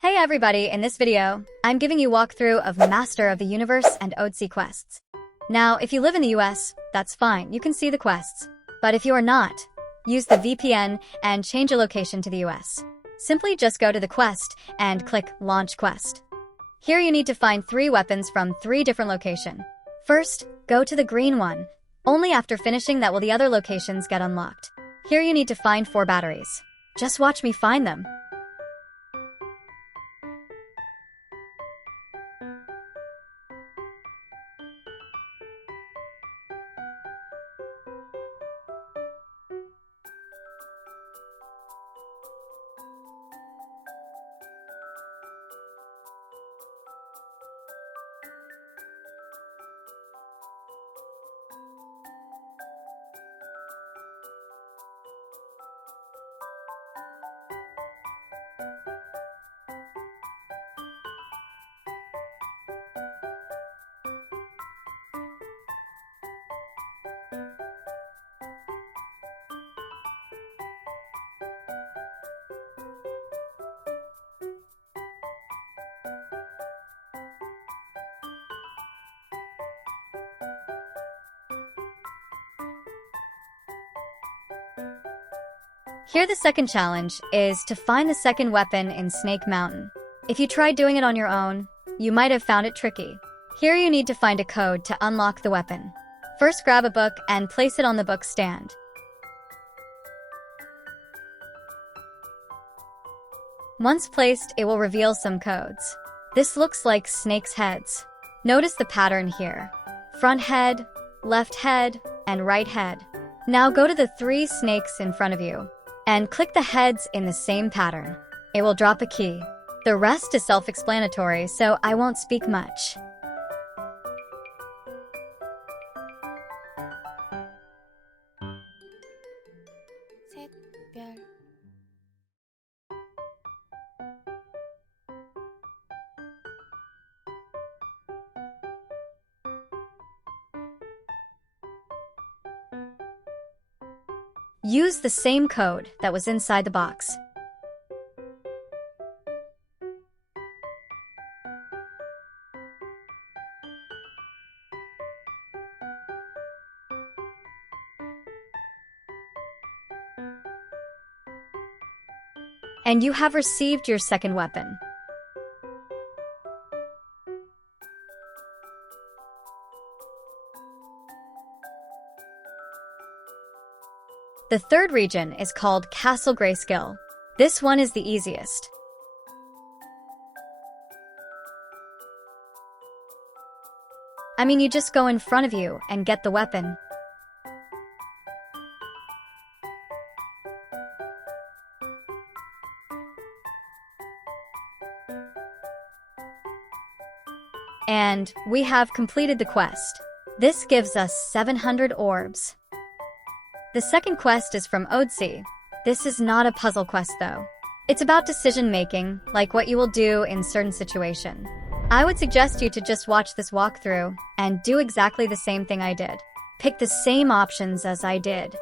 Hey everybody, in this video, I'm giving you a walkthrough of Master of the Universe and ODC quests. Now, if you live in the US, that's fine, you can see the quests. But if you are not, use the VPN and change your location to the US. Simply just go to the quest and click Launch Quest. Here you need to find 3 weapons from 3 different locations. First, go to the green one. Only after finishing that will the other locations get unlocked. Here you need to find 4 batteries. Just watch me find them. Here the second challenge is to find the second weapon in Snake Mountain. If you tried doing it on your own, you might have found it tricky. Here you need to find a code to unlock the weapon. First grab a book and place it on the book stand. Once placed, it will reveal some codes. This looks like snakes' heads. Notice the pattern here. Front head, left head, and right head. Now go to the 3 snakes in front of you and click the heads in the same pattern. It will drop a key. The rest is self-explanatory, so I won't speak much. Use the same code that was inside the box. And you have received your second weapon. The third region is called Castle Grayskull. This one is the easiest. You just go in front of you and get the weapon. And we have completed the quest. This gives us 700 orbs. The second quest is from Odyssey. This is not a puzzle quest though. It's about decision making, like what you will do in certain situation. I would suggest you to just watch this walkthrough and do exactly the same thing I did. Pick the same options as I did.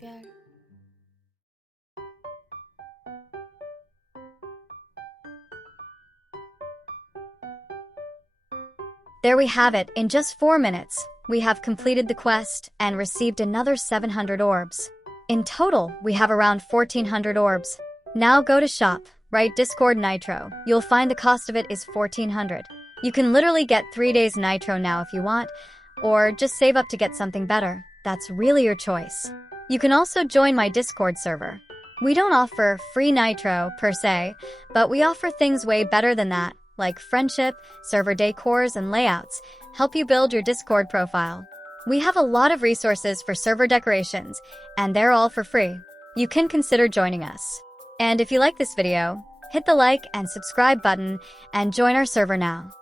별. There we have it. In just 4 minutes, we have completed the quest and received another 700 orbs. In total, we have around 1400 orbs. Now go to shop, write Discord Nitro. You'll find the cost of it is 1400. You can literally get 3 days Nitro now if you want, or just save up to get something better. That's really your choice. You can also join my Discord server. We don't offer free Nitro per se, but we offer things way better than that, like friendship, server decors, and layouts, help you build your Discord profile. We have a lot of resources for server decorations, and they're all for free. You can consider joining us. And if you like this video, hit the like and subscribe button and join our server now.